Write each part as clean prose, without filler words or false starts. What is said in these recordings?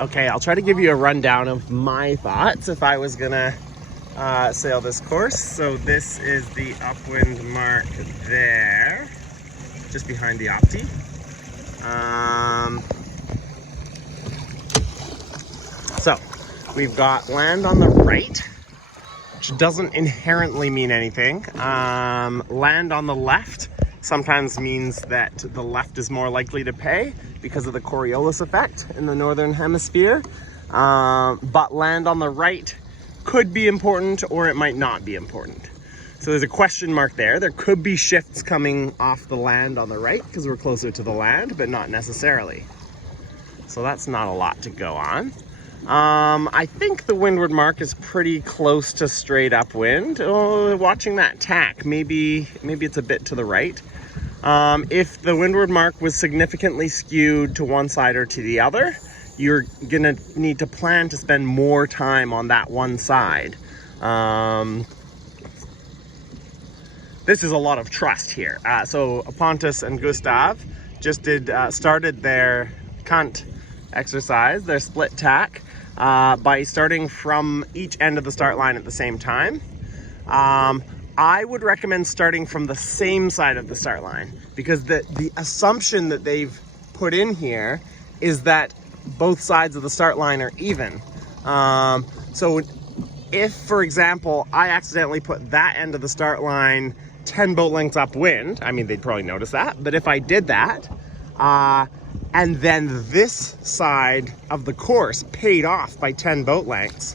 Okay, I'll try to give you a rundown of my thoughts if I was gonna sail this course. So this is the upwind mark there, just behind the Opti. So we've got land on the right, which doesn't inherently mean anything. Land on the left sometimes means that the left is more likely to pay because of the Coriolis effect in the northern hemisphere. But land on the right could be important or it might not be important. So there's a question mark there. There could be shifts coming off the land on the right because we're closer to the land, but not necessarily. So that's not a lot to go on. I think the windward mark is pretty close to straight upwind. Oh, watching that tack, maybe it's a bit to the right. If the windward mark was significantly skewed to one side or to the other, you're gonna need to plan to spend more time on that one side. This is a lot of trust here. So Pontus and Gustav just started their cunt exercise, their split tack, by starting from each end of the start line at the same time. I would recommend starting from the same side of the start line because the assumption that they've put in here is that both sides of the start line are even. So if, for example, I accidentally put that end of the start line 10 boat lengths upwind, I mean, they'd probably notice that, but if I did that, and then this side of the course paid off by 10 boat lengths,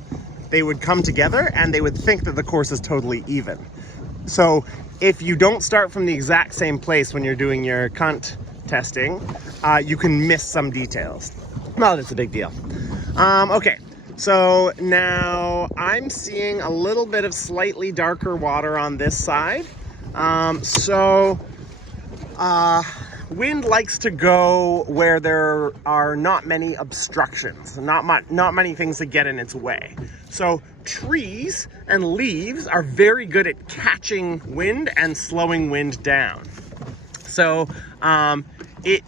they would come together and they would think that the course is totally even. So if you don't start from the exact same place when you're doing your cunt testing, you can miss some details. Well, it's a big deal. Okay, so now I'm seeing a little bit of slightly darker water on this side. Wind likes to go where there are not many obstructions, not many things that get in its way. So trees and leaves are very good at catching wind and slowing wind down. So it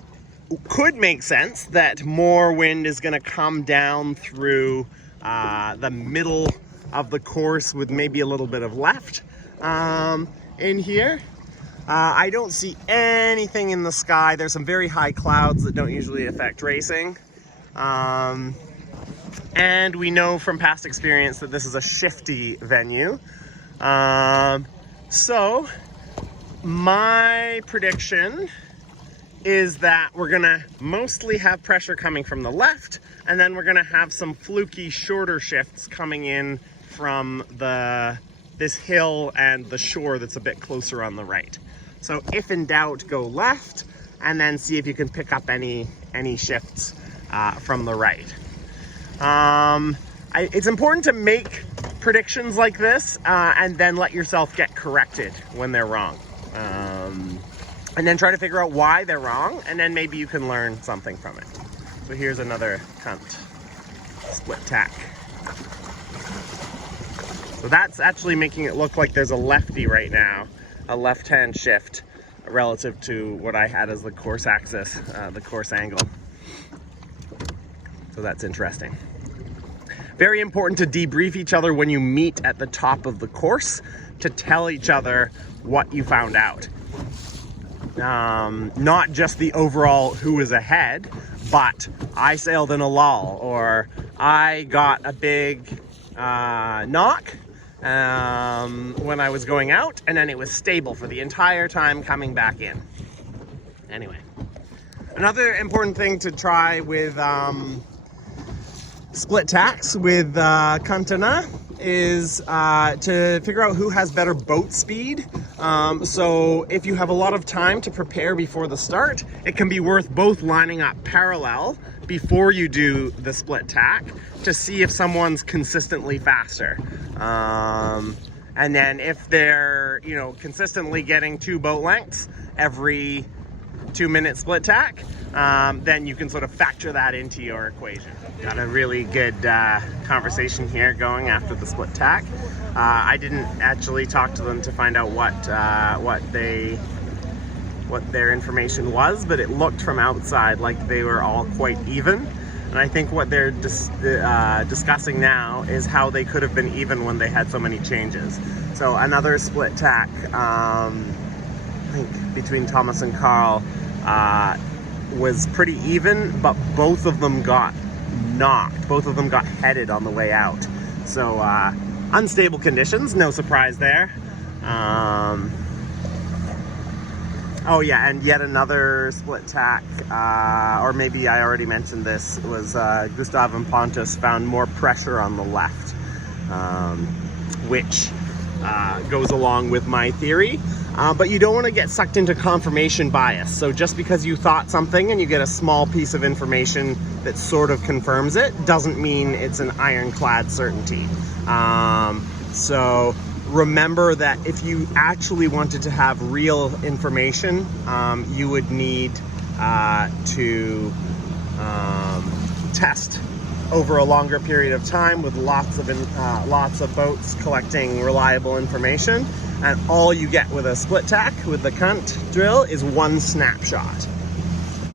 could make sense that more wind is going to come down through the middle of the course with maybe a little bit of left in here. I don't see anything in the sky. There's some very high clouds that don't usually affect racing. And we know from past experience that this is a shifty venue. So my prediction is that we're gonna mostly have pressure coming from the left, and then we're gonna have some fluky shorter shifts coming in from this hill and the shore that's a bit closer on the right. So if in doubt, go left and then see if you can pick up any shifts from the right. It's important to make predictions like this and then let yourself get corrected when they're wrong. And then try to figure out why they're wrong, and then maybe you can learn something from it. So here's another cunt split tack. So that's actually making it look like there's a lefty right now, a left-hand shift relative to what I had as the course axis, the course angle. So that's interesting. Very important to debrief each other when you meet at the top of the course to tell each other what you found out. Not just the overall who is ahead, but I sailed in a lull, or I got a big knock when I was going out, and then it was stable for the entire time coming back in. Anyway, another important thing to try with split tacks with Kanterna is to figure out who has better boat speed. So if you have a lot of time to prepare before the start, it can be worth both lining up parallel before you do the split tack to see if someone's consistently faster. And then if they're, consistently getting 2 boat lengths every 2-minute split tack, then you can sort of factor that into your equation. Got a really good conversation here going after the split tack. I didn't actually talk to them to find out what their information was, but it looked from outside like they were all quite even. And I think what they're discussing now is how they could have been even when they had so many changes. So another split tack, I think between Thomas and Carl, was pretty even, but both of them got knocked. Both of them got headed on the way out. So unstable conditions, no surprise there. Oh yeah, and yet another split tack, or maybe I already mentioned this, was Gustav and Pontus found more pressure on the left, which goes along with my theory. But you don't want to get sucked into confirmation bias. So just because you thought something and you get a small piece of information that sort of confirms it, doesn't mean it's an ironclad certainty. So remember that if you actually wanted to have real information, you would need to test over a longer period of time with lots of boats collecting reliable information. And all you get with a split tack, with the Kant drill, is one snapshot.